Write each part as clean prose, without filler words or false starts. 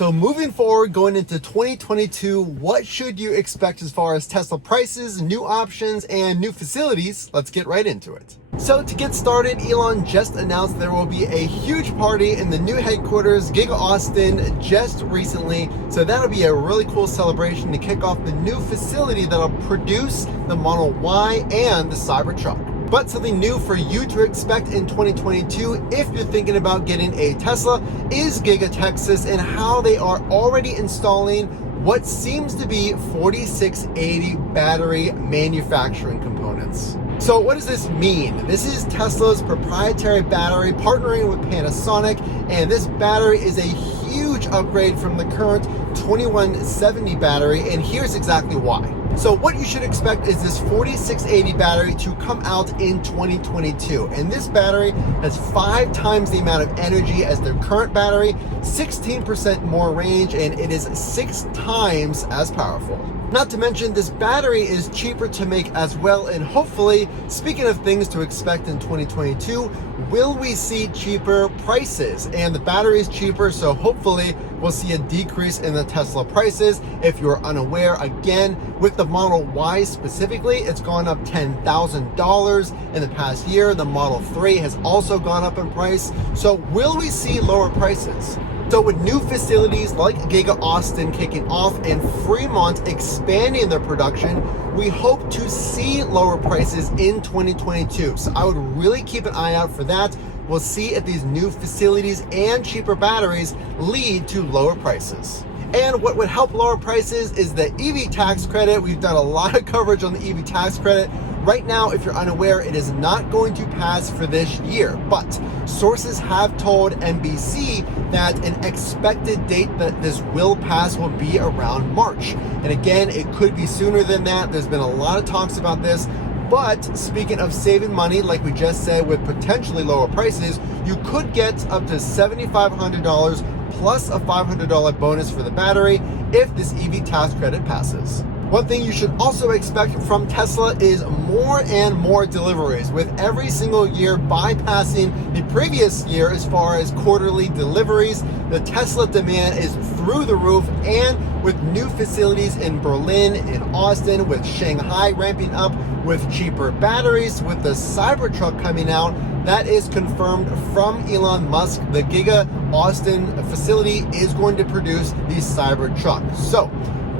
So moving forward, going into 2022, what should you expect as far as Tesla prices, new options, and new facilities? Let's get right into it. So to get started, Elon just announced there will be a huge party in the new headquarters, Giga Austin, just recently. So that'll be a really cool celebration to kick off the new facility that'll produce the Model Y and the Cybertruck. But something new for you to expect in 2022 if you're thinking about getting a Tesla is Giga Texas and how they are already installing what seems to be 4680 battery manufacturing components. So what does this mean? This is Tesla's proprietary battery partnering with Panasonic, and this battery is a huge upgrade from the current 2170 battery, and here's exactly why. So what you should expect is this 4680 battery to come out in 2022. And this battery has 5 times the amount of energy as their current battery, 16% more range, and it is 6 times as powerful. Not to mention, this battery is cheaper to make as well, and hopefully, speaking of things to expect in 2022, will we see cheaper prices? And the battery is cheaper, so hopefully we'll see a decrease in the Tesla prices. If you're unaware, again, with the Model Y specifically, it's gone up $10,000 in the past year. The Model 3 has also gone up in price. So will we see lower prices? So with new facilities like Giga Austin kicking off and Fremont expanding their production, we hope to see lower prices in 2022. So I would really keep an eye out for that. We'll see if these new facilities and cheaper batteries lead to lower prices. And what would help lower prices is the EV tax credit. We've done a lot of coverage on the EV tax credit. Right now, if you're unaware, it is not going to pass for this year, but sources have told NBC that an expected date that this will pass will be around March. And again, it could be sooner than that. There's been a lot of talks about this. But speaking of saving money, like we just said, with potentially lower prices, you could get up to $7,500 plus a $500 bonus for the battery if this EV tax credit passes. One thing you should also expect from Tesla is more and more deliveries, with every single year bypassing the previous year as far as quarterly deliveries. The Tesla demand is through the roof, and with new facilities in Berlin, in Austin, with Shanghai ramping up with cheaper batteries, with the Cybertruck coming out, that is confirmed from Elon Musk. The Giga Austin facility is going to produce the Cybertruck. So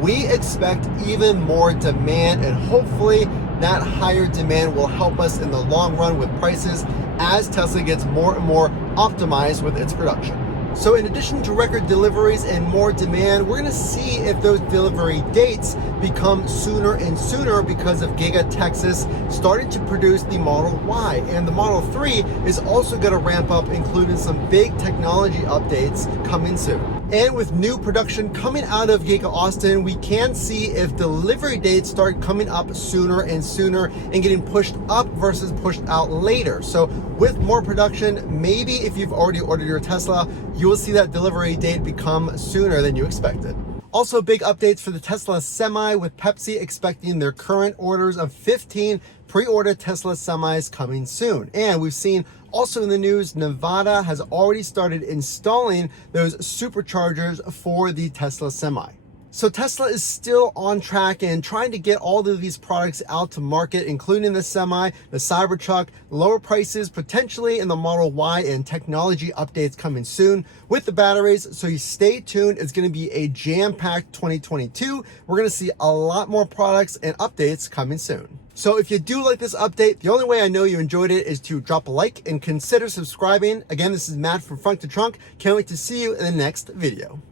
we expect even more demand, and hopefully that higher demand will help us in the long run with prices as Tesla gets more and more optimized with its production. So in addition to record deliveries and more demand, we're going to see if those delivery dates become sooner and sooner because of Giga Texas starting to produce the Model Y. And the Model 3 is also going to ramp up, including some big technology updates coming soon. And with new production coming out of Giga Austin, we can see if delivery dates start coming up sooner and sooner and getting pushed up versus pushed out later. So with more production, maybe if you've already ordered your Tesla, you will see that delivery date become sooner than you expected. Also, big updates for the Tesla Semi, with Pepsi expecting their current orders of 15 pre-order Tesla Semis coming soon. And we've seen also in the news, Nevada has already started installing those superchargers for the Tesla Semi. So Tesla is still on track and trying to get all of these products out to market, including the Semi, the Cybertruck, lower prices potentially in the Model Y, and technology updates coming soon with the batteries. So you stay tuned. It's going to be a jam-packed 2022. We're going to see a lot more products and updates coming soon. So if you do like this update, the only way I know you enjoyed it is to drop a like and consider subscribing. Again, this is Matt from Frunk to Trunk. Can't wait to see you in the next video.